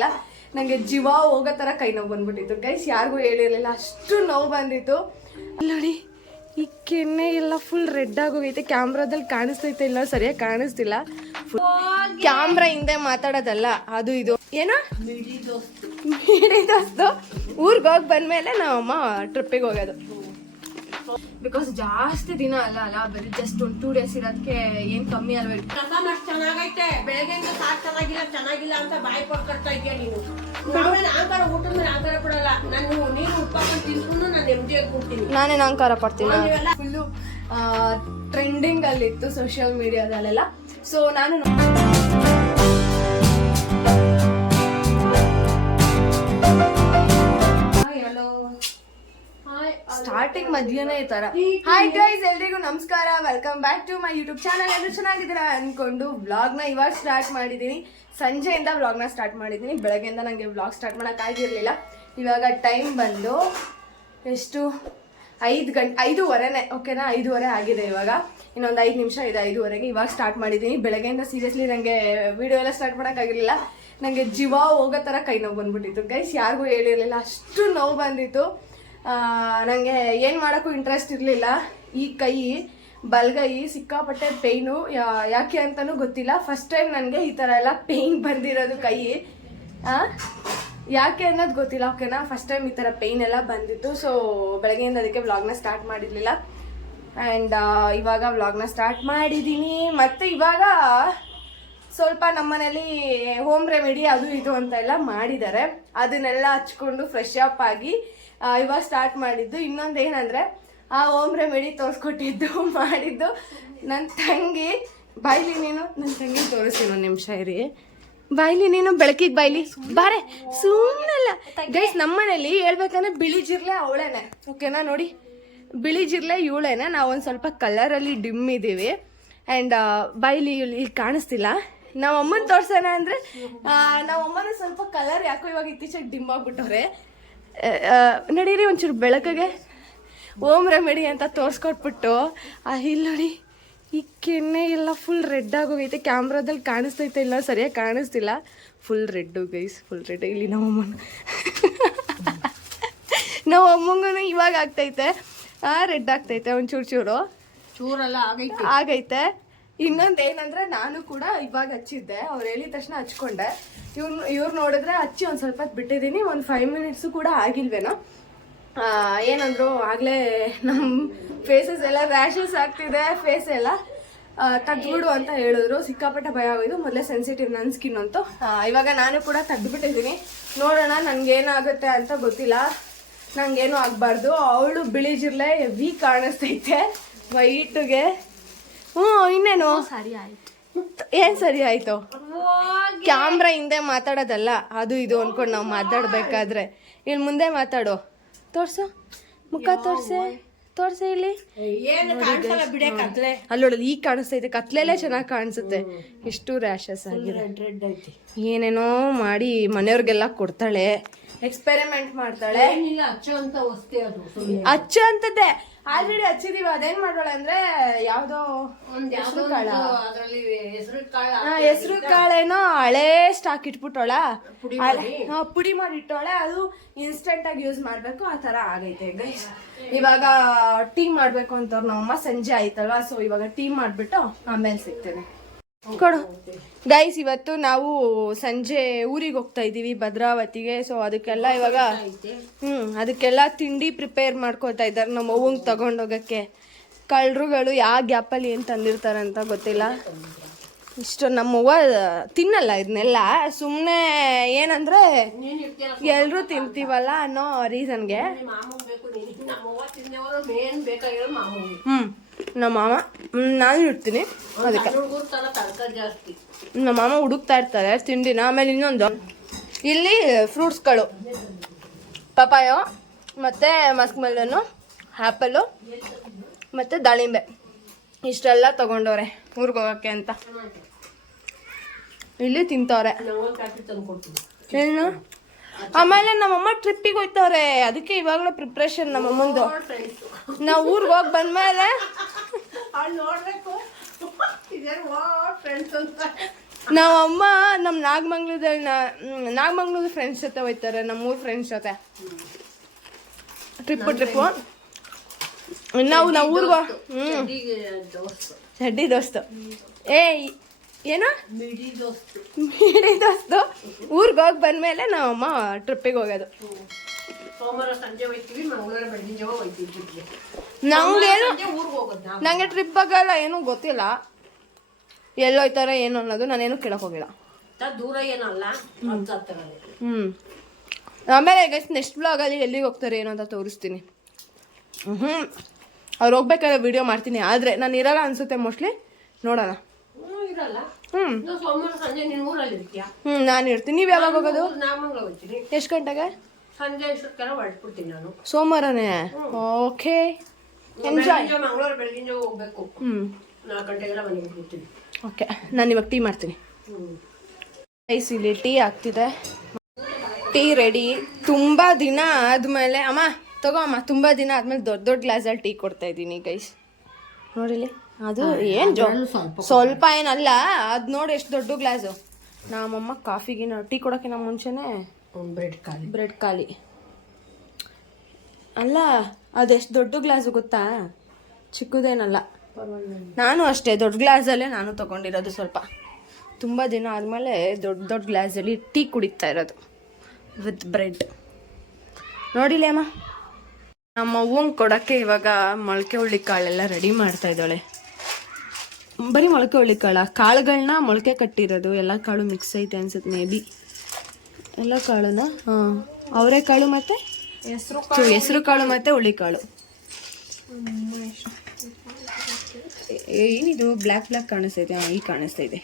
ಇರಲಿಲ್ಲ ನನಗೆ ಜೀವ ಹೋಗೋ ಥರ ಕೈ ನೋವು ಬಂದ್ಬಿಟ್ಟಿತ್ತು. ಗೈಸ್ ಯಾರಿಗೂ ಹೇಳಿರಲಿಲ್ಲ. ಅಷ್ಟು ನೋವು ಬಂದಿತ್ತು. ನೋಡಿ ಈ ಕೆನ್ನೆ ಎಲ್ಲ ಫುಲ್ ರೆಡ್ ಆಗೋಗೈತೆ. ಕ್ಯಾಮ್ರಾದಲ್ಲಿ ಕಾಣಿಸ್ತೈತೆ ಇಲ್ಲ ಸರಿಯಾಗಿ ಕಾಣಿಸ್ತಿಲ್ಲ. ಕ್ಯಾಮ್ರಾ ಹಿಂದೆ ಮಾತಾಡೋದಲ್ಲ ಅದು ಇದು. ಏನೋ? ಊರಿಗೆ ಹೋಗಿ ಬಂದ್ಮೇಲೆ ನಾವಮ್ಮ ಟ್ರಿಪ್ಪಿಗೆ ಹೋಗೋದು. ಬಿಕಾಸ್ ಜಾಸ್ತಿ ದಿನ ಅಲ್ಲ ಅಲ್ಲ ಬರೀ ಜಸ್ಟ್ ಒಂದು ಟೂ ಡೇಸ್ ಇರೋದಕ್ಕೆ ಏನ್ ಕಮ್ಮಿ ಅಲ್ವ? ಪ್ರಸಾದ ಅಷ್ಟು ಚೆನ್ನಾಗೈತೆ. ಬೆಳಗ್ಗೆಯಿಂದ ಸಾಕ್ ಚೆನ್ನಾಗಿಲ್ಲ ಚೆನ್ನಾಗಿಲ್ಲ ಅಂತ ಬಾಯಿ ಪಡ್ಕೊಳ್ತಾ ಇದೆಯಾ ನೀನು? ನಾವೇನು ಆಕಾರ ಊಟ ಮೇಲೆ ಆಂಕಾರ ಪಡಲ್ಲ. ನಾನು ನೀನು ಉಪ್ಪಾಕೊಂಡು ತಿಂದ್ರು ನಾನು ಎಮ್ಜಿಯಾಗಿ ಕೊಡ್ತೀನಿ. ನಾನೇನು ಅಹಂಕಾರ ಪಡ್ತೀನಿ ಫುಲ್ಲು ಟ್ರೆಂಡಿಂಗ್ ಅಲ್ಲಿತ್ತು ಸೋಷಿಯಲ್ ಮೀಡಿಯಾದಲ್ಲೆಲ್ಲ ಸೊ ನಾನು ಸ್ಟಾರ್ಟಿಂಗ್ ಮಧ್ಯಾಹ್ನ ಈ ತರ. ಹಾಯ್ ಗೈಸ್ ಎಲ್ರಿಗೂ ನಮಸ್ಕಾರ. Welcome back to my YouTube channel ಎಲ್ಲರೂ ಚೆನ್ನಾಗಿದ್ದೀರಾ ಅನ್ಕೊಂಡು ವ್ಲಾಗ್ನ ಇವಾಗ ಸ್ಟಾರ್ಟ್ ಮಾಡಿದ್ದೀನಿ. ಸಂಜೆಯಿಂದ ವ್ಲಾಗ್ನ ಸ್ಟಾರ್ಟ್ ಮಾಡಿದ್ದೀನಿ. ಬೆಳಗ್ಗೆಯಿಂದ ನನಗೆ ವ್ಲಾಗ್ ಸ್ಟಾರ್ಟ್ ಮಾಡೋಕ್ಕಾಗಿರಲಿಲ್ಲ ಇವಾಗ ಟೈಮ್ ಬಂದು ಎಷ್ಟು? ಐದು ಗಂಟೆ ಐದೂವರೆನೇ. ಓಕೆನಾ ಐದೂವರೆ ಆಗಿದೆ ಇವಾಗ. ಇನ್ನೊಂದು ಐದು ನಿಮಿಷ ಇದೆ ಐದೂವರೆಗೆ ಇವಾಗ ಸ್ಟಾರ್ಟ್ ಮಾಡಿದ್ದೀನಿ. ಬೆಳಗ್ಗೆಯಿಂದ ಸೀರಿಯಸ್ಲಿ ನನಗೆ ವಿಡಿಯೋ ಎಲ್ಲ ಸ್ಟಾರ್ಟ್ ಮಾಡೋಕ್ಕಾಗಿರಲಿಲ್ಲ ನನಗೆ ಜೀವ ಹೋಗೋ ಥರ ಕೈ ನೋವು ಬಂದ್ಬಿಟ್ಟಿತ್ತು. ಗೈಸ್ ಯಾರಿಗೂ ಹೇಳಿರಲಿಲ್ಲ. ಅಷ್ಟು ನೋವು ಬಂದಿತ್ತು. ನನಗೆ ಏನು ಮಾಡೋಕ್ಕೂ ಇಂಟ್ರೆಸ್ಟ್ ಇರಲಿಲ್ಲ. ಈ ಕೈ, ಬಲ್ಗೈ, ಸಿಕ್ಕಾಪಟ್ಟೆ ಪೇಯ್ನು ಯಾಕೆ ಅಂತಲೂ ಗೊತ್ತಿಲ್ಲ. ಫಸ್ಟ್ ಟೈಮ್ ನನಗೆ ಈ ಥರ ಎಲ್ಲ ಪೇಯ್ನ್ ಬಂದಿರೋದು ಕೈ. ಯಾಕೆ ಅನ್ನೋದು ಗೊತ್ತಿಲ್ಲ ಓಕೆನಾ ಫಸ್ಟ್ ಟೈಮ್ ಈ ಥರ ಪೇಯ್ನ್ ಎಲ್ಲ ಬಂದಿತ್ತು. ಸೊ ಬೆಳಗ್ಗೆಯಿಂದ ಅದಕ್ಕೆ ವ್ಲಾಗ್ನ ಸ್ಟಾರ್ಟ್ ಮಾಡಿರಲಿಲ್ಲ. ಆ್ಯಂಡ್ ಇವಾಗ ವ್ಲಾಗ್ನ ಸ್ಟಾರ್ಟ್ ಮಾಡಿದ್ದೀನಿ ಮತ್ತು ಇವಾಗ ಸ್ವಲ್ಪ ನಮ್ಮನೇಲಿ ಹೋಮ್ ರೆಮಿಡಿ ಅದು ಇದು ಅಂತ ಎಲ್ಲ ಮಾಡಿದ್ದಾರೆ. ಅದನ್ನೆಲ್ಲ ಹಚ್ಕೊಂಡು ಫ್ರೆಶ್ ಅಪ್ ಆಗಿ ಇವಾಗ ಸ್ಟಾರ್ಟ್ ಮಾಡಿದ್ದು. ಇನ್ನೊಂದು ಏನಂದ್ರೆ ಆ ಓಮ್ ರೆಮಿಡಿ ತೋರಿಸ್ಕೊಟ್ಟಿದ್ದು ಮಾಡಿದ್ದು. ನನ್ನ ತಂಗಿ ಬಾಯ್ಲಿ ನೀನು? ನನ್ನ ತಂಗಿ ತೋರಿಸಿ ಒಂದು ನಿಮಿಷ ಇರಿ. ಬಾಯ್ಲಿ ನೀನು ಬೆಳಕಿಗೆ ಬಾಯ್ಲಿ. ಬಾರೆ ಸುಮ್ಮನಲ್ಲ ಗೈಸ್ ನಮ್ಮನೇಲಿ ಹೇಳ್ಬೇಕಂದ್ರೆ ಬಿಳಿ ಜಿರ್ಲೆ ಅವಳೇನೆ. ಓಕೆನಾ ನೋಡಿ. ಬಿಳಿ ಜಿರ್ಲೆ ಇವಳೇನೆ. ನಾವು ಒಂದು ಸ್ವಲ್ಪ ಕಲರಲ್ಲಿ ಡಿಮ್ ಇದ್ದೀವಿ. ಆ್ಯಂಡ್ ಬಾಯ್ಲಿ ಇಲ್ಲಿ ಕಾಣಿಸ್ತಿಲ್ಲ. ನಾವು ಅಮ್ಮನ ತೋರ್ಸೋಣ ಅಂದರೆ ನಾವು ಅಮ್ಮನ ಸ್ವಲ್ಪ ಕಲರ್ ಯಾಕೋ ಇವಾಗ ಇತ್ತೀಚೆಗೆ ಡಿಮ್ ಆಗ್ಬಿಟ್ಟವ್ರೆ. ನಡೀರಿ ಒಂಚೂರು ಬೆಳಕಿಗೆ. ಓಮ್ ರೆಮಿಡಿ ಅಂತ ತೋರಿಸ್ಕೊಟ್ಬಿಟ್ಟು ಆ ಇಲ್ಲಿ ನೋಡಿ ಈ ಕೆನ್ನೆ ಎಲ್ಲ ಫುಲ್ ರೆಡ್ ಆಗೋಗೈತೆ. ಕ್ಯಾಮ್ರಾದಲ್ಲಿ ಕಾಣಿಸ್ತೈತೆ ಇಲ್ಲ ಸರಿಯಾಗಿ ಕಾಣಿಸ್ತಿಲ್ಲ. Full red guys full red ಇಲ್ಲಿ ನಮ್ಮ ಅಮ್ಮನ ನಮ್ಮ ಅಮ್ಮಂಗೂ ಇವಾಗ ಆಗ್ತೈತೆ. ರೆಡ್ ಆಗ್ತೈತೆ ಒಂಚೂರು ಚೂರು. ಚೂರೆಲ್ಲ ಆಗೈತೆ. ಆಗೈತೆ. ಇನ್ನೊಂದು ಏನಂದ್ರೆ ನಾನು ಕೂಡ ಇವಾಗ ಹಚ್ಚಿದ್ದೆ. ಅವ್ರು ಹೇಳಿದ ತಕ್ಷಣ ಹಚ್ಕೊಂಡೆ. ಇವ್ರು ಇವ್ರು ನೋಡಿದ್ರೆ ಹಚ್ಚಿ ಒಂದು ಸ್ವಲ್ಪ ಬಿಟ್ಟಿದ್ದೀನಿ. ಒಂದು ಫೈವ್ ಮಿನಿಟ್ಸು ಕೂಡ ಆಗಿಲ್ವೇನೋ. ಏನಂದ್ರು ಆಗಲೇ ನಮ್ಮ ಫೇಸಸ್ ಎಲ್ಲ ರ್ಯಾಷಸ್ ಆಗ್ತಿದೆ ಫೇಸ್ ಎಲ್ಲ ತೆಗ್ದುಬಿಡು ಅಂತ ಹೇಳಿದ್ರು. ಸಿಕ್ಕಾಪಟ್ಟೆ ಭಯ ಆಗೋದು ಮೊದಲೇ ಸೆನ್ಸಿಟಿವ್ ನನ್ನ ಸ್ಕಿನ್ ಅಂತೂ. ಇವಾಗ ನಾನು ಕೂಡ ತೆಗ್ದುಬಿಟ್ಟಿದ್ದೀನಿ. ನೋಡೋಣ ನನಗೇನಾಗುತ್ತೆ ಅಂತ ಗೊತ್ತಿಲ್ಲ. ನಂಗೇನು ಆಗಬಾರ್ದು. ಅವಳು ಬಿಳಿ ಜಿರ್ಲೆ ಕಾಣಿಸ್ತೈತೆ. ವೈಟ್ಗೆ ಹ್ಞೂ ಇನ್ನೇನು? ಸರಿ ಆಯ್ತು. ಏನ್ ಸರಿ ಆಯ್ತು? ಕ್ಯಾಮ್ರಾ ಹಿಂದೆ ಮಾತಾಡೋದಲ್ಲ ಅದು ಇದು ಅನ್ಕೊಂಡು ನಾವು ಮಾತಾಡ್ಬೇಕಾದ್ರೆ. ಇಲ್ಲಿ ಮುಂದೆ ಮಾತಾಡು. ತೋರ್ಸು. ಮುಖ ತೋರ್ಸೆ. ತೋರ್ಸೆ ಇಲ್ಲಿ. ಏನು ಕಾಣಿಸಲ್ಲ ಈಗ ಕಾಣಿಸ್ತಾ ಇದೆ. ಕಾಣಿಸ್ತೈತೆ ಕತ್ಲೆಲ್ಲೇ ಚೆನ್ನಾಗಿ ಕಾಣಿಸುತ್ತೆ. ಎಷ್ಟು ರ್ಯಾಷಸ್ ಆಗಿದೆ. ಏನೇನೋ ಮಾಡಿ ಮನೆಯವ್ರಿಗೆಲ್ಲ ಕೊಡ್ತಾಳೆ. ಎಕ್ಸ್ಪೆರಿಮೆಂಟ್ ಮಾಡ್ತಾಳೆ. ಏನಿಲ್ಲ ಅಚ್ಚು ಅಂತ ವಸ್ತಿ ಅದು ಸುಮ್ನೆ. ಅಚ್ಚ ಅಂತದ್ದೆ. ಆಲ್ರೆಡಿ ಹಚ್ಚಿದೀವಿ ಅದೇನ್ ಮಾಡೋಳ ಅಂದ್ರೆ ಯಾವ್ದೋ ಒಂದ್ ಯಾವ್ದೋ ಕಾಳ ಒಂದು ಅದ್ರಲ್ಲಿ ಹೆಸರು ಕಾಳ ಹೆಸರು ಕಾಳೇನೋ ಹಳೇ ಸ್ಟಾಕ್ ಇಟ್ಬಿಟ್ಟೋಳ. ಪುಡಿ ಹಳೆ- ಹಾ, ಪುಡಿ ಮಾಡಿ ಇಟ್ಟೋಳೆ. ಅದು ಇನ್ಸ್ಟೆಂಟ್ ಆಗಿ ಯೂಸ್ ಮಾಡ್ಬೇಕು ಆ ತರ ಆಗೈತೆ ಗೈಸ್ ಇವಾಗ ಟೀ ಮಾಡ್ಬೇಕು ಅಂತವ್ರು ನಮ್ಮಮ್ಮ ಸಂಜೆ ಆಯ್ತಲ್ವಾ ಸೊ ಇವಾಗ ಟೀ ಮಾಡ್ಬಿಟ್ಟು ಆಮೇಲೆ ಸಿಗ್ತೇನೆ. ಕೊಡು. ಗೈಸ್ ಇವತ್ತು ನಾವು ಸಂಜೆ ಊರಿಗೆ ಹೋಗ್ತಾ ಇದೀವಿ ಭದ್ರಾವತಿಗೆ. ಸೊ ಅದಕ್ಕೆಲ್ಲ ಇವಾಗ ಹ್ಮ್ ಅದಕ್ಕೆಲ್ಲ ತಿಂಡಿ ಪ್ರಿಪೇರ್ ಮಾಡ್ಕೋತಾ ಇದ್ದಾರೆ. ನಮ್ಮ ಅವ್ವಂಗೆ ತಗೊಂಡೋಗಕ್ಕೆ. ಕಳ್ರುಗಳು ಯಾವ ಗ್ಯಾಪಲ್ಲಿ ಏನು ತಂದಿರ್ತಾರೆ ಅಂತ ಗೊತ್ತಿಲ್ಲ. ಇಷ್ಟು ನಮ್ಮವ್ವ ತಿನ್ನಲ್ಲ ಇದನ್ನೆಲ್ಲ ಸುಮ್ಮನೆ ಏನಂದ್ರೆ ಎಲ್ಲರೂ ತಿಂತೀವಲ್ಲ ಅನ್ನೋ ರೀಸನ್ಗೆ ಹ್ಮ್. ನಮ್ಮ ಮಾಮ ನಾನು ಇಡ್ತೀನಿ. ಅದಕ್ಕೆ. ನಮ್ಮ ಮಾಮ ಹುಡುಕ್ತಾ ಇರ್ತಾರೆ ತಿಂಡಿನ. ಆಮೇಲೆ ಇನ್ನೊಂದು. ಇಲ್ಲಿ ಫ್ರೂಟ್ಸ್ಗಳು. ಪಪಾಯೋ ಮತ್ತು ಮಸ್ಕ್ ಮೆಲನ್ನು ಆ್ಯಪಲ್ಲು ಮತ್ತು ದಾಳಿಂಬೆ. ಇಷ್ಟೆಲ್ಲ ತಗೊಂಡವ್ರೆ ಊರಿಗೆ ಹೋಗೋಕ್ಕೆ ಅಂತ. ಇಲ್ಲಿ ತಿಂತವ್ರೆ. ಏನು? ಆಮೇಲೆ ನಮ್ಮಮ್ಮ ಟ್ರಿಪ್ಪಿಗೆ ಹೋಯ್ತವ್ರೆ. ಅದಕ್ಕೆ ಇವಾಗಲೂ ಪ್ರಿಪ್ರೇಷನ್ ನಮ್ಮಮ್ಮಂದು. ನಾವು ಊರಿಗೆ ಹೋಗಿ ಬಂದ್ಮೇಲೆ ಅಲ್ಲಿ ನೋಡ್ಬೇಕು. ಇದೇನು ಫ್ರೆಂಡ್ಸ್ ಅಂತ. ನಮ್ಮ ಅಮ್ಮ ನಮ್ಮ ನಾಗಮಂಗ್ಲದಲ್ಲಿ ನಾಗಮಂಗ್ಲದ ಫ್ರೆಂಡ್ಸ್ ಜೊತೆ ಹೋಯ್ತಾರೆ ನಮ್ಮ ಮೂರು ಫ್ರೆಂಡ್ಸ್ ಜೊತೆ. ಟ್ರಿಪ್ ಟ್ರಿಪ್ಪು ನಾವು ನಾವು ಊರ್ಗ ಹ್ಞೂ ಚಡ್ಡಿ ದೋಸ್ತು. ಏ ಏನೋ? ಮಿಡಿ ದೋಸ್ತು. ಮೀಡಿ ದೋಸ್ತು. ಊರಿಗೆ ಹೋಗಿ ಬಂದ್ಮೇಲೆ ನಮ್ಮಮ್ಮ ಟ್ರಿಪ್ಪಿಗೆ ಹೋಗೋದು. ಸೋಮವಾರ ಸಂಜೆ ಹೋಯ್ತೀವಿ ಮಂಗಳವಾರ ಬೆಳಗಿನ ಜಾವ ಹೋಯ್ತೀವಿ ಟ್ರಿಪ್ಗೆ ನಂಗೇನು ಊರಿಗೆ ಹೋಗೋದು ನಾವು. ನನಗೆ ಟ್ರಿಪ್ ಆಗಲ್ಲ ಏನೂ ಗೊತ್ತಿಲ್ಲ. ಎಲ್ಲೋಯ್ತಾರ ಏನು ಅನ್ನೋದು ನಾನೇನು ಕೇಳಕ್ ಹೋಗಿಲ್ಲ. ದೂರ ಏನಲ್ಲ ಹತ್ತು ಹ್ಞೂ ಆಮೇಲೆ ಗೈಸ್ ನೆಕ್ಸ್ಟ್ ಬ್ಲಾಗ್ ಅಲ್ಲಿ ಎಲ್ಲಿಗೆ ಹೋಗ್ತಾರೆ ಏನು ಅಂತ ತೋರಿಸ್ತೀನಿ. ಹ್ಞೂ ಅವ್ರು ಹೋಗ್ಬೇಕಾದ್ರೆ ವಿಡಿಯೋ ಮಾಡ್ತೀನಿ ಆದರೆ ನಾನು ಇರಲ್ಲ ಅನ್ಸುತ್ತೆ ಮೋಸ್ಟ್ಲಿ ನೋಡೋಣ. ಹ್ಮ್, ಇರಲ್ಲ. ಹ್ಞೂ ಸೋಮವಾರ ಸಂಜೆ ನೀನು ಊರಲ್ಲಿ ಇರ್ತೀಯ ಹ್ಞೂ ನಾನು ಇರ್ತೀನಿ. ನೀವು ಯಾವಾಗ ಹೋಗೋದು? ನಾನು ಹೋಗ್ತೀನಿ. ಎಷ್ಟು ಗಂಟೆಗೆ? ಸಂಜೆ ಇಷ್ಟಕ್ಕೆಲ್ಲ ಹೊರಟ್ಬಿಡ್ತೀನಿ ನಾನು. ಸೋಮವಾರನೇ? ಓಕೆ. ಎಂಜಾಯ್ ಮಂಗಳವಾರ ಬೆಳಗಿನ ಜಾವ ಹೋಗ್ಬೇಕು. ಹ್ಞೂ ನಾಲ್ಕು ಗಂಟೆಗೆಲ್ಲ ಮನೆಗೆ ಬಿಡ್ತೀನಿ ಓಕೆ. ನಾನು ಇವಾಗ ಟೀ ಮಾಡ್ತೀನಿ. ಗೈಸ್ ಇಲ್ಲಿ ಟೀ ಆಗ್ತಿದೆ. Tea ready. ತುಂಬ ದಿನ ಆದಮೇಲೆ ಅಮ್ಮ ತಗೋ ಅಮ್ಮ ತುಂಬ ದಿನ ಆದಮೇಲೆ ದೊಡ್ಡ ದೊಡ್ಡ ಗ್ಲಾಸಲ್ಲಿ ಟೀ ಕೊಡ್ತಾ ಇದ್ದೀನಿ ಗೈಸ್ ನೋಡಿಲಿ ಅದು ಏನು ಜೋ ಸ್ವಲ್ಪ ಸ್ವಲ್ಪ ಏನಲ್ಲ ಅದು ನೋಡಿ ಎಷ್ಟು ದೊಡ್ಡ ಗ್ಲಾಸು. ನಮ್ಮಮ್ಮ ಕಾಫಿಗಿನ ಟೀ ಕೊಡೋಕ್ಕಿಂತ ಮುಂಚೆನೇ ಬ್ರೆಡ್ ಖಾಲಿ. ಬ್ರೆಡ್ ಖಾಲಿ. ಅಲ್ಲ ಅದೆಷ್ಟು ದೊಡ್ಡ ಗ್ಲಾಸು ಗೊತ್ತಾ? ಚಿಕ್ಕದೇನಲ್ಲ. ನಾನು ಅಷ್ಟೇ ದೊಡ್ಡ ಗ್ಲಾಸಲ್ಲೇ ನಾನು ತೊಗೊಂಡಿರೋದು ಸ್ವಲ್ಪ. ತುಂಬ ದಿನ ಆದಮೇಲೆ ದೊಡ್ಡ ದೊಡ್ಡ ಗ್ಲಾಸಲ್ಲಿ ಟೀ ಕುಡಿತಾ ಇರೋದು ವಿತ್ ಬ್ರೆಡ್. ನೋಡಿಲ್ಲ ಅಮ್ಮ ನಮ್ಮ ಅವ್ವಂಗೆ ಕೊಡೋಕ್ಕೆ ಇವಾಗ ಮೊಳಕೆ ಹುಳ್ಳಿ ಕಾಳೆಲ್ಲ ರೆಡಿ ಮಾಡ್ತಾ ಇದ್ದಾಳೆ. ಬರೀ ಮೊಳಕೆ ಹುಳ್ಳಿ ಕಾಳ? ಕಾಳುಗಳನ್ನ ಮೊಳಕೆ ಕಟ್ಟಿರೋದು ಎಲ್ಲ ಕಾಳು ಮಿಕ್ಸ್ ಐತೆ ಅನ್ಸುತ್ತೆ ಮೇ ಬಿ ಎಲ್ಲ ಕಾಳುನ? ಹಾಂ. ಅವರೆಕಾಳು ಮತ್ತು? ಹೆಸರು ಹೆಸರು ಕಾಳು ಮತ್ತು ಹುಳಿಕಾಳು ಏನಿದು? ಬ್ಲ್ಯಾಕ್ ಬ್ಲ್ಯಾಕ್ ಕಾಣಿಸ್ತೈತೆ ಈ ಕಾಣಿಸ್ತಾ ಇದೆ.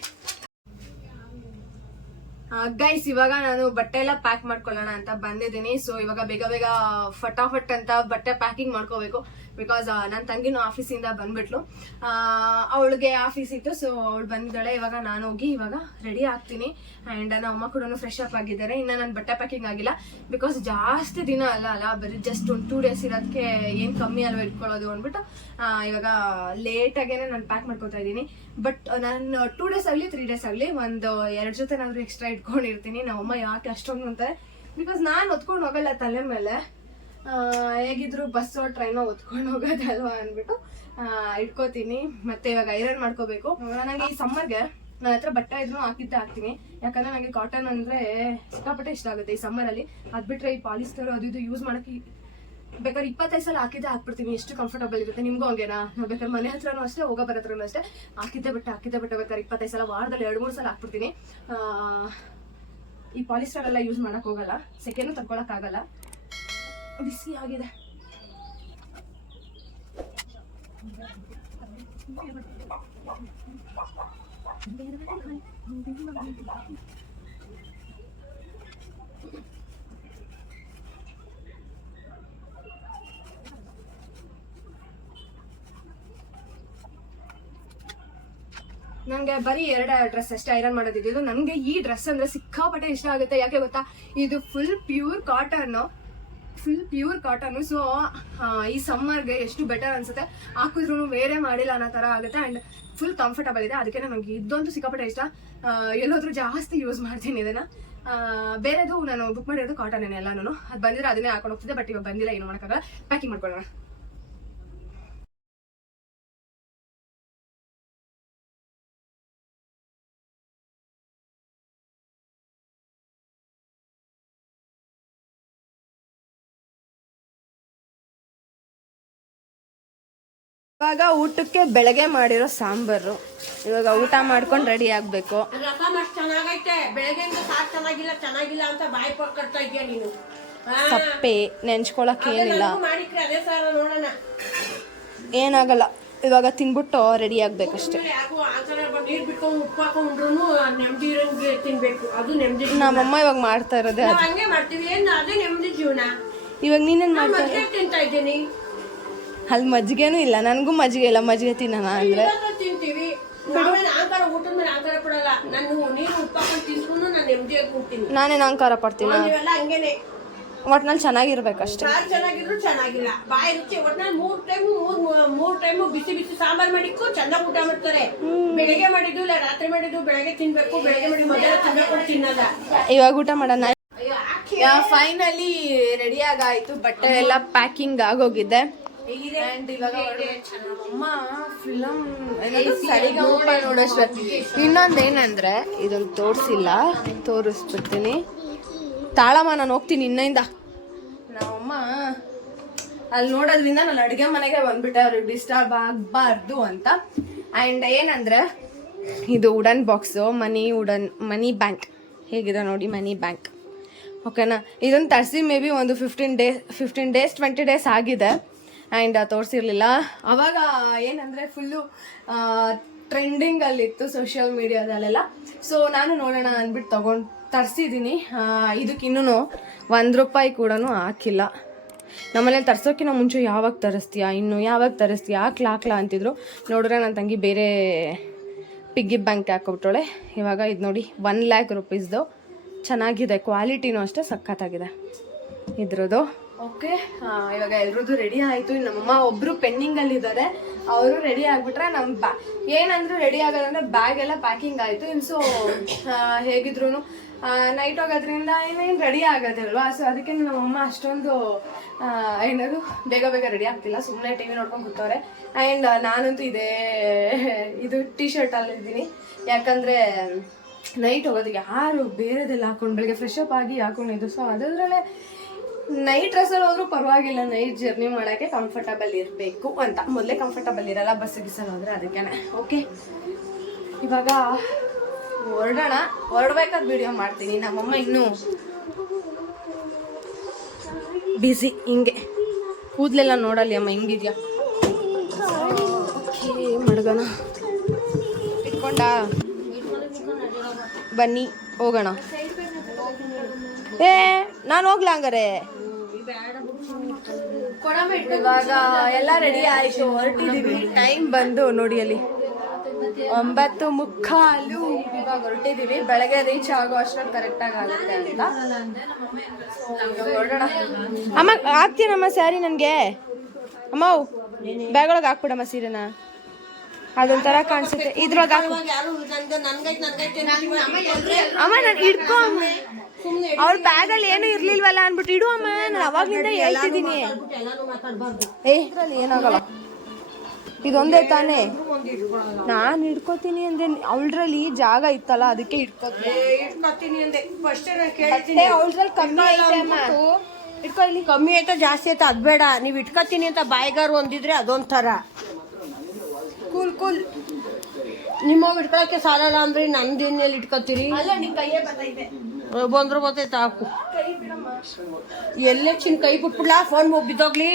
ಗೈಸ್ ಇವಾಗ ನಾನು ಬಟ್ಟೆ ಎಲ್ಲ ಪ್ಯಾಕ್ ಮಾಡ್ಕೊಳ್ಳೋಣ ಅಂತ ಬಂದಿದ್ದೀನಿ. ಸೊ ಇವಾಗ ಬೇಗ ಬೇಗ ಫಟಾಫಟ್ ಅಂತ ಬಟ್ಟೆ ಪ್ಯಾಕಿಂಗ್ ಮಾಡ್ಕೋಬೇಕು. ಬಿಕಾಸ್ ನನ್ನ ತಂಗಿನೂ ಆಫೀಸಿಂದ ಬಂದ್ಬಿಟ್ಲು. ಅವಳಿಗೆ ಆಫೀಸ್ ಇತ್ತು ಸೊ ಅವಳು ಬಂದಿದ್ದಾಳೆ ಇವಾಗ ನಾನು ಹೋಗಿ ಇವಾಗ ರೆಡಿ ಆಗ್ತೀನಿ. ಆ್ಯಂಡ್ ನಮ್ಮ ಅಮ್ಮ ಕೂಡ ಫ್ರೆಶ್ ಅಪ್ ಆಗಿದ್ದಾರೆ. ಇನ್ನು ನನ್ನ ಬಟ್ಟೆ ಪ್ಯಾಕಿಂಗ್ ಆಗಿಲ್ಲ. ಬಿಕಾಸ್ ಜಾಸ್ತಿ ದಿನ ಅಲ್ಲ ಅಲ್ಲ, ಬರೀ ಜಸ್ಟ್ ಒಂದು ಟೂ ಡೇಸ್ ಇರೋದಕ್ಕೆ ಏನು ಕಮ್ಮಿ ಅಲ್ವ ಇಟ್ಕೊಳ್ಳೋದು ಅಂದ್ಬಿಟ್ಟು ಇವಾಗ ಲೇಟಾಗೇನೆ ನಾನು ಪ್ಯಾಕ್ ಮಾಡ್ಕೊತಾ ಇದ್ದೀನಿ. ಬಟ್ ನಾನು ಟೂ ಡೇಸ್ ಆಗಲಿ ತ್ರೀ ಡೇಸ್ ಆಗಲಿ ಒಂದು ಎರಡು ಜೊತೆ ನಾನು ಎಕ್ಸ್ಟ್ರಾ ಇಟ್ಕೊಂಡಿರ್ತೀನಿ ನಮ್ಮಮ್ಮ ಯಾಕೆ ಅಷ್ಟೊಂದು ಅಂತಾರೆ? ಬಿಕಾಸ್ ನಾನು ಹೊತ್ಕೊಂಡು ಹೋಗಲ್ಲ ತಲೆ ಮೇಲೆ. ಹೇಗಿದ್ರು ಬಸ್ಸೋ ಟ್ರೈನೋ ಒತ್ಕೊಂಡು ಹೋಗೋದಲ್ವಾ ಅಂದ್ಬಿಟ್ಟು ಇಟ್ಕೋತೀನಿ. ಮತ್ತೆ ಇವಾಗ ಐರನ್ ಮಾಡ್ಕೋಬೇಕು. ನನಗೆ ಈ ಸಮ್ಮರ್ಗೆ ನನ್ನ ಹತ್ರ ಬಟ್ಟೆ ಇದ್ರು ಹಾಕಿದ್ದೆ ಹಾಕ್ತೀನಿ. ಯಾಕಂದ್ರೆ ನನಗೆ ಕಾಟನ್ ಅಂದ್ರೆ ಸಿಕ್ಕಾಪಟ್ಟೆ ಇಷ್ಟ ಆಗುತ್ತೆ ಈ ಸಮ್ಮರಲ್ಲಿ ಅದು ಬಿಟ್ಟರೆ ಈ ಪಾಲಿಸ್ಟರ್ ಅದು ಇದು ಯೂಸ್ ಮಾಡಕ್ಕೆ ಬೇಕಾದ್ರೆ ಇಪ್ಪತ್ತೈದು ಸಲ ಹಾಕಿದ್ದೆ ಹಾಕ್ಬಿಡ್ತೀನಿ. ಎಷ್ಟು ಕಂಫರ್ಟಬಲ್ ಇರುತ್ತೆ. ನಿಮ್ಗೂ ಹಂಗೇನಾ? ನಾವು ಬೇಕಾದ್ರೆ ಮನೆ ಹತ್ರನೂ ಅಷ್ಟೇ, ಹೋಗೋ ಬರೋ ಹತ್ರನೂ ಅಷ್ಟೇ ಹಾಕಿದ್ದೆ ಬಟ್ಟೆ ಹಾಕಿದ್ದೆ ಬಟ್ಟೆ ಬೇಕಾದ್ರೆ ಇಪ್ಪತ್ತೈದು ಸಲ, ವಾರದಲ್ಲಿ ಎರಡು, ಮೂರು ಸಲ ಹಾಕ್ಬಿಡ್ತೀನಿ. ಈ ಪಾಲಿಸ್ಟರ್ ಎಲ್ಲ ಯೂಸ್ ಮಾಡೋಕ್ಕೋಗಲ್ಲ ಸೆಕೆಂಡು ತಗೊಳಕ್ ಆಗಲ್ಲ. ಬಿಸಿ ಆಗಿದೆ. ನನಗೆ ಬರೀ ಎರಡು ಡ್ರೆಸ್ ಅಷ್ಟೇ ಐರನ್ ಮಾಡೋದಿದ್ದು ನನಗೆ ಈ ಡ್ರೆಸ್ ಅಂದ್ರೆ ಸಿಕ್ಕಾಪಟ್ಟೆ ಇಷ್ಟ ಆಗುತ್ತೆ. ಯಾಕೆ ಗೊತ್ತಾ? ಇದು full pure cotton full pure cotton so ಈ ಸಮ್ಮರ್ಗೆ ಎಷ್ಟು ಬೆಟರ್ ಅನ್ಸುತ್ತೆ? ಹಾಕಿದ್ರು ಬೇರೆ ಮಾಡಿಲ್ಲ ಅನ್ನೋ ಥರ ಆಗುತ್ತೆ ಆ್ಯಂಡ್ ಫುಲ್ ಕಂಫರ್ಟಬಲ್ ಇದೆ. ಅದಕ್ಕೆ ನನಗೆ ಇದಂತೂ ಸಿಕ್ಕಾಪಟ್ಟೆ ಇಷ್ಟ. ಎಲ್ಲೋದ್ರೂ ಜಾಸ್ತಿ ಯೂಸ್ ಮಾಡ್ತೀನಿ ಇದನ್ನ. ಬೇರೆದು ನಾನು ಬುಕ್ ಮಾಡಿರೋದು ಕಾಟನ್ ಎಲ್ಲಾನು ಅದು ಬಂದಿದ್ರೆ ಅದನ್ನೇ ಹಾಕೊಂಡು ಹೋಗ್ತಿದ್ದೆ ಬಟ್ ಇವಾಗ ಬಂದಿಲ್ಲ, ಏನು ಮಾಡೋಕ್ಕಾಗಲ್ಲ. ಪ್ಯಾಕಿಂಗ್ ಮಾಡ್ಕೊಳ್ಳೋಣ. ಇವಾಗ ಊಟಕ್ಕೆ ಬೆಳಗ್ಗೆ ಮಾಡಿರೋ ಸಾಂಬಾರು. ಇವಾಗ ಊಟ ಮಾಡ್ಕೊಂಡು ರೆಡಿ ಆಗಬೇಕು. ರಸಮ್ ಅಷ್ಟು ಚೆನ್ನಾಗೈತೆ. ಬೆಳಗ್ಗೆಯಿಂದ ಸಾಕು ಚೆನ್ನಾಗಿಲ್ಲ ಚೆನ್ನಾಗಿಲ್ಲ ಅಂತ ಬಾಯಿ ಕಟ್ತಾ ಇದೀಯ ನೀನು. ಸಪ್ಪೆ ನೆಂಚ್ಕೊಳಕ್ ಏನಿಲ್ಲ. ಮಾಡಿಕ್ರೆ ಅದೇ ಸಾರ ನೋಡೋಣ. ಏನಾಗಲ್ಲ. ಇವಾಗ ತಿನ್ಬಿಟ್ಟು ರೆಡಿ ಆಗ್ಬೇಕಷ್ಟೇ ನಮ್ಮಅಮ್ಮ ಯಾಕೋ ಆ ಥರ ನೀರ್ ಬಿಟ್ಕೊಂಡು ಉಪ್ಪು ಹಾಕೊಂಡ್ರು ನೆಮ್ಮದಿ ಇರಂಗೆ ತಿನ್ಬೇಕು. ಅದು ನೆಮ್ಮದಿ ನಮ್ಮಮ್ಮ ಇವಾಗ ಮಾಡ್ತಾ ಇರೋದೇ ಅದು. ಹಂಗೆ ಮಾಡ್ತೀವಿ. ಏನ್ ಅದೇ ನೆಮ್ಮದಿ ಜೀವನ. ಇವಾಗ ನೀನೇನ್ ನಾನ್ ಮಾಡ್ತಾ ಮಜ್ಜಿಗೆ ತಿಂತಾ ಇದ್ದೀನಿ. ಅಲ್ಲಿ ಮಜ್ಜಿಗೆನೂ ಇಲ್ಲ. ನನಗೂ ಮಜ್ಜಿಗೆ ಇಲ್ಲ. ಮಜ್ಜಿಗೆ ತಿನ್ನೋಣ ಅಂದ್ರೆ. ನಾನೇ ತಿಂತೀವಿ ನಾನೇನು ಅಹಂಕಾರ ಪಡ್ತೀನಿ ನೀವೆಲ್ಲ ಹಂಗೇನೆ. ಒಟ್ನಲ್ಲಿ ಚೆನ್ನಾಗಿರ್ಬೇಕಷ್ಟೇ ಸಾರು ಚೆನ್ನಾಗಿದ್ರು ಚೆನ್ನಾಗಿಲ್ಲ. ಬಾಯಿ ರುಚಿ ಒಟ್ನಲ್ಲಿ ಮೂರ್ ಟೈಮು ಮೂರ್ ಮೂರ್ ಟೈಮು ಬಿಸಿ ಬಿಸಿ ಸಾಂಬಾರ್ ಮಾಡಿಕ್ಕೂ ಚೆನ್ನಾಗಿ ಊಟ ಮಾಡ್ತಾರೆ. ಬೆಳಿಗ್ಗೆ ಮಾಡಿದ್ದು ಇಲ್ಲ ರಾತ್ರಿ ಮಾಡಿದ್ದು ಬೆಳಗ್ಗೆ ತಿನ್ಬೇಕು. ಬೆಳಗ್ಗೆ ಮಾಡಿ ಮಧ್ಯಾಹ್ನ ತಿನ್ಬೇಕು ತಿನ್ನಲ್ಲ. ಇವಾಗ ಊಟ ಮಾಡೋಣ. ಅಯ್ಯೋ ಆಕೆ. ಫೈನಲಿ ರೆಡಿ ಆಗಾಯ್ತು ಬಟ್ಟೆ ಎಲ್ಲ ಪ್ಯಾಕಿಂಗ್ ಆಗೋಗಿದೆ And ಇವಾಗ ಅಮ್ಮ ಫಿಲಮ್ ಸರಿಗಮಪ ನೋಡೋಷ್ಟ್ ಇನ್ನೊಂದೇನಂದ್ರೆ ಇದೊಂದು ತೋರಿಸಿಲ್ಲ. ತೋರಿಸ್ಬಿಡ್ತೀನಿ. ತಾಳಮ್ಮ ನಾನು ಹೋಗ್ತೀನಿ ಇನ್ನೈಂದ. ನಮ್ಮಮ್ಮ ಅಲ್ಲಿ ನೋಡೋದ್ರಿಂದ ನಾನು ಅಡುಗೆ ಮನೆಗೆ ಬಂದ್ಬಿಟ್ಟೆ. ಅವ್ರಿಗೆ ಡಿಸ್ಟರ್ಬ್ ಆಗಬಾರ್ದು ಅಂತ. ಆ್ಯಂಡ್ ಏನಂದ್ರೆ ಇದು wooden box money wooden money bank ಹೇಗಿದೆ ನೋಡಿ ಮನಿ ಬ್ಯಾಂಕ್ ಓಕೆನಾ ಇದೊಂದು ತರಿಸಿ ಮೇ ಬಿ ಒಂದು fifteen days fifteen days twenty days ಆಗಿದೆ. ಆ್ಯಂಡ್ ತೋರಿಸಿರ್ಲಿಲ್ಲ. ಅವಾಗ ಏನಂದರೆ ಫುಲ್ಲು ಟ್ರೆಂಡಿಂಗಲ್ಲಿತ್ತು ಸೋಷಿಯಲ್ ಮೀಡಿಯಾದಲ್ಲೆಲ್ಲ ಸೊ ನಾನು ನೋಡೋಣ ಅಂದ್ಬಿಟ್ಟು ತೊಗೊಂಡು ತರಿಸಿದ್ದೀನಿ ಇದಕ್ಕಿನ್ನೂ ಒಂದು ರೂಪಾಯಿ ಕೂಡ ಹಾಕಿಲ್ಲ. ನಮ್ಮನೇಲಿ ತರ್ಸೋಕ್ಕಿಂತ ಮುಂಚೆ ಯಾವಾಗ ತರಿಸ್ತೀಯಾ? ಇನ್ನು ಯಾವಾಗ ತರಿಸ್ತೀಯಾ? ಹಾಕ್ಲಾ ಹಾಕ್ಲಾ ಅಂತಿದ್ರು. ನೋಡಿದ್ರೆ ನನ್ನ ತಂಗಿ ಬೇರೆ ಪಿಗ್ಗಿ ಬ್ಯಾಂಕ್ ಹಾಕೊಬಿಟ್ಟೋಳೆ ಇವಾಗ ಇದು ನೋಡಿ ಒನ್ ಲ್ಯಾಕ್ ರುಪೀಸ್ದು ಚೆನ್ನಾಗಿದೆ. ಕ್ವಾಲಿಟಿನೂ ಅಷ್ಟೇ ಸಖತ್ತಾಗಿದೆ. ಇದ್ರದ್ದು. ಓಕೆ ಇವಾಗ ಎಲ್ರದ್ದು ರೆಡಿ ಆಯಿತು. ನಮ್ಮಮ್ಮ ಒಬ್ಬರು ಪೆಂಡಿಂಗಲ್ಲಿದ್ದಾರೆ ಅವರು ರೆಡಿ ಆಗಿಬಿಟ್ರೆ ನಮ್ಮ ಬ್ಯಾ ಏನಂದ್ರೆ ರೆಡಿ ಆಗೋದಂದ್ರೆ ಬ್ಯಾಗ್ ಎಲ್ಲ ಪ್ಯಾಕಿಂಗ್ ಆಯಿತು. ಇನ್ನು ಸೊ ಹೇಗಿದ್ರು ನೈಟ್ ಹೋಗೋದ್ರಿಂದ ಏನೇನು ರೆಡಿ ಆಗೋದಿಲ್ವಾ? ಸೊ ಅದಕ್ಕೆ ನಮ್ಮಮ್ಮ ಅಷ್ಟೊಂದು ಏನಾದ್ರು ಬೇಗ ಬೇಗ ರೆಡಿ ಆಗ್ತಿಲ್ಲ. ಸುಮ್ಮನೆ ಟಿ ವಿ ನೋಡ್ಕೊಂಡು ಕೂತವ್ರೆ. ಆ್ಯಂಡ್ ನಾನಂತೂ ಇದೇ, ಇದು ಟೀ ಶರ್ಟಲ್ಲಿದ್ದೀನಿ ಯಾಕಂದರೆ ನೈಟ್ ಹೋಗೋದಕ್ಕೆ ಯಾರು ಬೇರೆದೆಲ್ಲ ಹಾಕೊಂಡು ಬೆಳಿಗ್ಗೆ ಫ್ರೆಶ್ ಅಪ್ ಆಗಿ ಹಾಕೊಂಡಿದ್ದು ಸೊ ಅದರಲ್ಲೇ ನೈಟ್ ಡ್ರೆಸ್ಸಲ್ಲಿ ಹೋದ್ರೂ ಪರವಾಗಿಲ್ಲ ನೈಟ್ ಜರ್ನಿ ಮಾಡೋಕ್ಕೆ ಕಂಫರ್ಟಬಲ್ ಇರಬೇಕು ಅಂತ. ಮೊದಲೇ ಕಂಫರ್ಟಬಲ್ ಇರಲ್ಲ ಬಸ್ ಗಿಸ್ಸಲ್ಲಿ ಹೋದ್ರೆ ಅದಕ್ಕೇನೆ ಓಕೆ ಇವಾಗ ಹೊರಡೋಣ, ಹೊರಡ್ಬೇಕಾದ ವಿಡಿಯೋ ಮಾಡ್ತೀನಿ. ನಮ್ಮಮ್ಮ ಇನ್ನೂ ಬಿಸಿ ಹಿಂಗೆ. ಕೂದಲೆಲ್ಲ ನೋಡಲ್ಲಿ ಅಮ್ಮ, ಹಿಂಗಿದ್ಯಾ? ಓಕೆ ಮಡ್ಗಣ. ಇಟ್ಕೊಂಡ. ಬನ್ನಿ, ಹೋಗೋಣ. ಏ, ನಾನು ಹೋಗ್ಲಾ ಹಂಗಾರೆ? ಇವಾಗ ಎಲ್ಲ ರೆಡಿ ಆಯ್ತು ಹೊರಟಿದೀವಿ. ಟೈಮ್ ಬಂದು ನೋಡಿ ಅಲ್ಲಿ. ಒಂಬತ್ತು ಮುಕ್ಕಾಲು ಇವಾಗ ಹೊರಟಿದೀವಿ. ಬೆಳಗ್ಗೆ ರೀಚ್ ಆಗೋ ಅಷ್ಟ್ರಲ್ಲಿ ಕರೆಕ್ಟಾಗಿ ಆಗುತ್ತೆ ಅಂತ. ಹೊರಡೋಣ ಅಮ್ಮ ಹಾಕ್ತೀನಮ್ಮ ಸ್ಯಾರಿ ನನಗೆ? ಅಮ್ಮ ಬ್ಯಾಗ್ ಒಳಗೆ ಹಾಕ್ಬಿಡಮ್ಮ ಸೀರೆನ. ಅದೊಂಥರ ಕಾಣಿಸುತ್ತೆ. ಇದ್ರೊಳಗೆ. ಅಮ್ಮ ನಾನು ಇಡ್ಕೊ ಅಮ್ಮ ಬ್ಯಾಗ್ ಅಲ್ಲಿ ಏನು ಇರ್ಲಿಲ್ವಲ್ಲ ಅನ್ಬಿಟ್ಟು ಇಡು ಅಮ್ಮ ನಾನು ಅವಾಗ್ಲಿಂದ ಹೇಳ್ತಿದ್ದೀನಿ. ಮಾತಾಡ್ಬಿಟ್ಟು ಎಲ್ಲಾನು ಮಾತಾಡ್ಬಾರ್ದು. ಏ ಇದ್ರಲ್ಲಿ ಏನಾಗಲ್ಲ. ಇದೊಂದೇ ತಾನೇ. ನಾನು ಇಡ್ಕೋತೀನಿ ಅಂದ್ರೆ ಅವಳ್ರಲ್ಲಿ ಜಾಗ ಇತ್ತಲ್ಲ ಅದಕ್ಕೆ ಇಟ್ಕೋತೀನಿ ಕಮ್ಮಿ ಐತೆ ಅಮ್ಮ. ಇಟ್ಕೊ ಇಲ್ಲಿ. ಕಮ್ಮಿ ಆಯ್ತಾ ಜಾಸ್ತಿ ಆಯ್ತಾ ಅದ್ ಬೇಡ. ನೀವು ಇಟ್ಕೋತೀನಿ ಅಂತ ಬಾಯಿಗಾರು ಒಂದಿದ್ರೆ ಅದೊಂಥರ. Cool cool. ನಿಮ್ಮವ್ ಇಟ್ಕೊಳಕ್ಕೆ ಸಾಲಲ್ಲ ಅಂದ್ರೆ ನನ್ನ ದಿನಲ್ಲಿ ಇಟ್ಕೊತೀರಿ ಅಲ್ಲ ನಿನ್ ಕೈಯೇ ಬರ್ತೈತೆ ಬಂದ್ರು ಬರ್ತೈತೆ ಹಾಕು ಎಲ್ಲೇ ಚಿನ್ ಕೈ ಬಿಟ್ಬಿಡ್ಲಾ? ಫೋನ್ ಬಿದ್ದೋಗ್ಲಿ.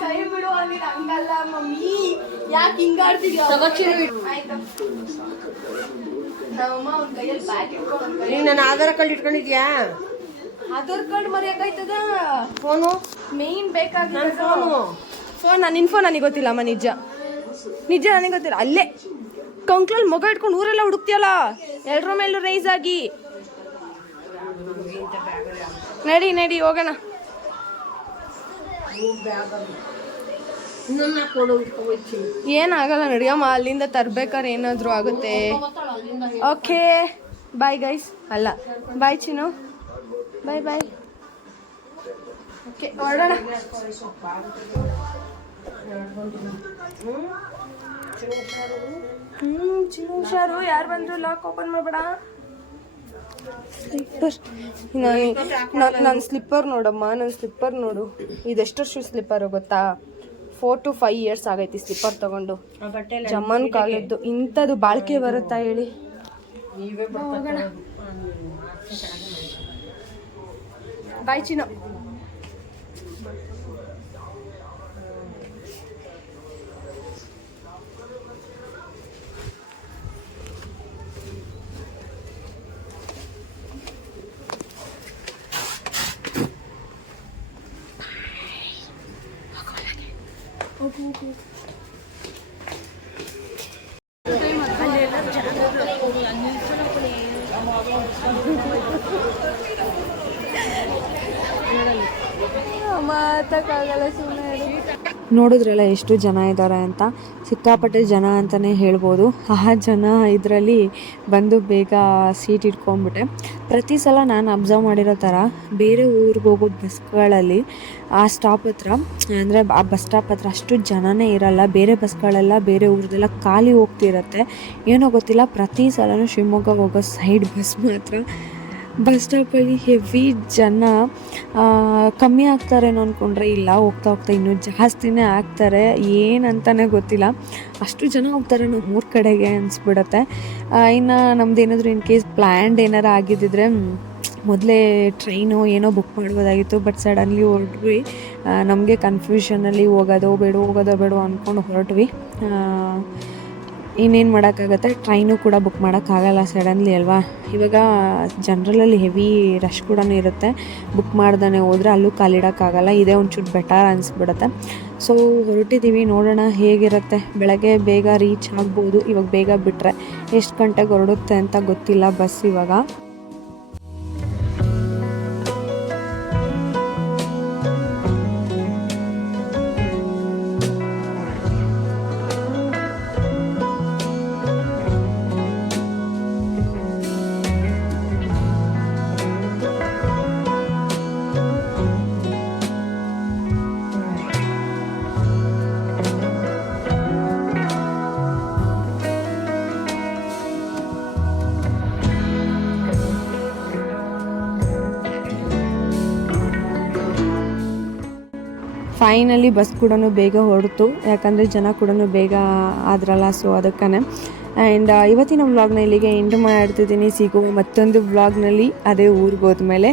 ಕೈ ಯಾಕೆ ನನ್ನ ಆಧಾರ ಕಾರ್ಡ್ ಇಟ್ಕೊಂಡಿದ್ಯಾ? ಆಧಾರ್ ಕಾರ್ಡ್ ಮರೆಯಕ್ಕಾಯ್ತದ ಫೋನು ಮೇನ್ ನನ್ನ ಫೋನು ಫೋನ್ ನಾನು ಇನ್ಫೋ ಫೋನ್ ನನಗೆ ಗೊತ್ತಿಲ್ಲಮ್ಮ ನಿಜ. ನಿಜ ನನಗೆ ಗೊತ್ತಿಲ್ಲ. ಅಲ್ಲೇ. ಕಂಕ್ಳಲ್ಲಿ ಮಗ ಇಟ್ಕೊಂಡು ಊರೆಲ್ಲ ಹುಡುಕ್ತಿಯಲ್ಲ? ಎಲ್ರ ಮೇಲೂ ರೈಸ್ ಆಗಿ. ನಡಿ ನಡಿ, ಹೋಗೋಣ. ಏನಾಗಲ್ಲ ನಡಿಯಮ್ಮ ಅಲ್ಲಿಂದ ತರ್ಬೇಕಾದ್ರೆ ಏನಾದರೂ ಆಗುತ್ತೆ. ಓಕೆ ಬಾಯ್ ಗೈಸ್ ಅಲ್ಲ ಬಾಯ್ ಚಿನ್ನು. ಬಾಯ್ ಬಾಯ್ ಓಕೆ, ಹೊರಡೋಣ. ಹ್ಞೂ ಚಿನ್ನು ಹುಷಾರು. ಯಾರು ಬಂದ್ರು ಲಾಕ್ ಓಪನ್ ಮಾಡಬೇಡ. ಸ್ಲಿಪ್ಪರ್ ನನ್ನ ಸ್ಲಿಪ್ಪರ್ ನೋಡಮ್ಮ ನನ್ನ ಸ್ಲಿಪ್ಪರ್ ನೋಡು. ಇದೆಷ್ಟು ವರ್ಷ ಸ್ಲಿಪ್ಪರ್ ಗೊತ್ತಾ? ಫೋರ್ ಟು ಫೈವ್ ಇಯರ್ಸ್ ಆಗೈತಿ ಸ್ಲಿಪ್ಪರ್ ತಗೊಂಡು. ಜಮ್ಮನ್ ಕಾಲದ್ದು. ಇಂಥದ್ದು ಬಾಳಿಕೆ ಬರುತ್ತಾ ಹೇಳಿ? ಬಾಯ್ ಚಿನ್ನು. ನೋಡಿದ್ರಲ್ಲ ಎಷ್ಟು ಜನ ಇದ್ದಾರೆ ಅಂತ? ಸಿಕ್ಕಾಪಟ್ಟೆ ಜನ ಅಂತಲೇ ಹೇಳ್ಬೋದು. ಆ ಜನ ಇದರಲ್ಲಿ ಬಂದು ಬೇಗ ಸೀಟ್ ಇಟ್ಕೊಂಡ್ಬಿಟ್ಟೆ. ಪ್ರತಿ ಸಲ ನಾನು ಅಬ್ಸರ್ವ್ ಮಾಡಿರೋ ಥರ ಬೇರೆ ಊರಿಗೆ ಹೋಗೋ ಬಸ್ಗಳಲ್ಲಿ ಆ ಸ್ಟಾಪ್ ಹತ್ರ, ಅಂದರೆ ಆ ಬಸ್ ಸ್ಟಾಪ್ ಹತ್ರ ಅಷ್ಟು ಜನನೇ ಇರಲ್ಲ. ಬೇರೆ ಬಸ್ಗಳೆಲ್ಲ ಬೇರೆ ಊರದೆಲ್ಲ ಖಾಲಿ ಹೋಗ್ತಿರತ್ತೆ. ಏನೋ ಗೊತ್ತಿಲ್ಲ, ಪ್ರತಿ ಸಲನೂ ಶಿವಮೊಗ್ಗ ಹೋಗೋ ಸೈಡ್ ಬಸ್ ಮಾತ್ರ ಬಸ್ ಸ್ಟಾಪಲ್ಲಿ ಹೆವಿ ಜನ ಕಮ್ಮಿ ಆಗ್ತಾರೇನೋ ಅಂದ್ಕೊಂಡ್ರೆ ಇಲ್ಲ, ಹೋಗ್ತಾ ಹೋಗ್ತಾ ಇನ್ನೂ ಜಾಸ್ತಿನೇ ಆಗ್ತಾರೆ. ಏನಂತಾನೆ ಗೊತ್ತಿಲ್ಲ. ಅಷ್ಟು ಜನ ಹೋಗ್ತಾರೆ ನಮ್ಮ ಊರ ಕಡೆಗೆ ಅನಿಸ್ಬಿಡತ್ತೆ. ಇನ್ನು ನಮ್ದು ಏನಾದರೂ ಇನ್ ಕೇಸ್ ಪ್ಲ್ಯಾಂಡ್ ಏನಾರು ಆಗಿದ್ದಿದ್ರೆ ಮೊದಲೇ ಟ್ರೈನು ಏನೋ ಬುಕ್ ಮಾಡ್ಬೋದಾಗಿತ್ತು ಬಟ್ ಸಡನ್ಲಿ ಹೊರಟ್ವಿ. ನಮಗೆ ಕನ್ಫ್ಯೂಷನಲ್ಲಿ ಹೋಗೋದೋ ಬೇಡ ಹೋಗೋದೋ ಬೇಡ ಅಂದ್ಕೊಂಡು ಹೊರಟ್ವಿ. ಇನ್ನೇನು ಮಾಡೋಕ್ಕಾಗತ್ತೆ? ಟ್ರೈನು ಕೂಡ ಬುಕ್ ಮಾಡೋಕ್ಕಾಗಲ್ಲ ಸಡನ್ಲಿ ಅಲ್ವಾ? ಇವಾಗ ಜನ್ರಲಲ್ಲಿ ಹೆವಿ ರಶ್ ಕೂಡ ಇರುತ್ತೆ. ಬುಕ್ ಮಾಡ್ದೇ ಹೋದರೆ ಅಲ್ಲೂ ಕಾಲಿಡೋಕ್ಕಾಗಲ್ಲ. ಇದೇ ಒಂಚೂರು ಬೆಟರ್ ಅನಿಸ್ಬಿಡುತ್ತೆ. ಸೊ ಹೊರಟಿದ್ದೀವಿ ನೋಡೋಣ ಹೇಗಿರುತ್ತೆ. ಬೆಳಗ್ಗೆ ಬೇಗ ರೀಚ್ ಆಗ್ಬೋದು. ಇವಾಗ ಬೇಗ ಬಿಟ್ಟರೆ ಎಷ್ಟು ಗಂಟೆಗೆ ಹೊರಡುತ್ತೆ ಅಂತ ಗೊತ್ತಿಲ್ಲ ಬಸ್ ಇವಾಗ. ಫೈನಲಿ ಬಸ್ ಕೂಡ ಬೇಗ ಹೊರತು ಯಾಕಂದರೆ ಜನ ಕೂಡ ಬೇಗ ಆದ್ರಲ್ಲ ಸೊ ಅದಕ್ಕೇ ಆ್ಯಂಡ್ ಇವತ್ತಿನ ವ್ಲಾಗ್ನ ಇಲ್ಲಿಗೆ ಎಂಡ್ ಮಾಡ್ತಿದ್ದೀನಿ. ಸಿಗೋ ಮತ್ತೊಂದು ವ್ಲಾಗ್ನಲ್ಲಿ ಅದೇ ಊರಿಗೆ ಹೋದ್ಮೇಲೆ.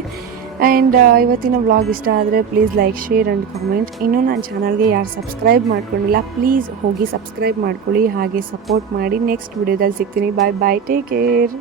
ಆ್ಯಂಡ್ ಇವತ್ತಿನ ವ್ಲಾಗ್ ಇಷ್ಟ ಆದರೆ please like share and comment ಇನ್ನೂ ನನ್ನ ಚಾನಲ್ಗೆ ಯಾರು ಸಬ್ಸ್ಕ್ರೈಬ್ ಮಾಡ್ಕೊಂಡಿಲ್ಲ ಪ್ಲೀಸ್ ಹೋಗಿ ಸಬ್ಸ್ಕ್ರೈಬ್ ಮಾಡ್ಕೊಳ್ಳಿ. ಹಾಗೆ ಸಪೋರ್ಟ್ ಮಾಡಿ. ನೆಕ್ಸ್ಟ್ ವಿಡಿಯೋದಲ್ಲಿ ಸಿಗ್ತೀನಿ. ಬಾಯ್ ಬಾಯ್ ಟೇಕ್ ಕೇರ್